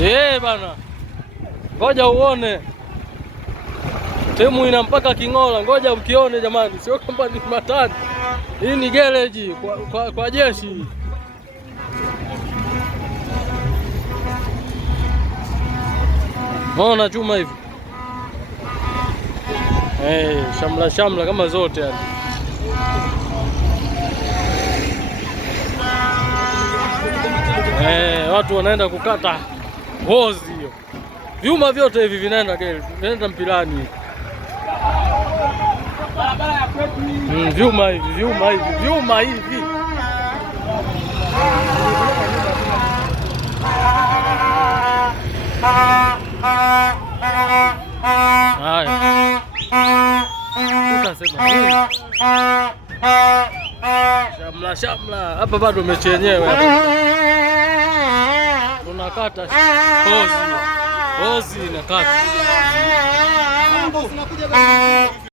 Bana, ngoja uone timu ina mpaka king'ola. Ngoja mkione jamani, sio kwamba ni matani. Hii ni gereji kwa jeshi. Ona chuma hivi shamla kama zote yani. Watu wanaenda kukata hozi hiyo. Vyuma vyote hivi vinaenda mpilani. Vyuma hivi. Haya. Utasema shamla hapa, bado mechi yenyewe hapa. Tunakata hozi inakata.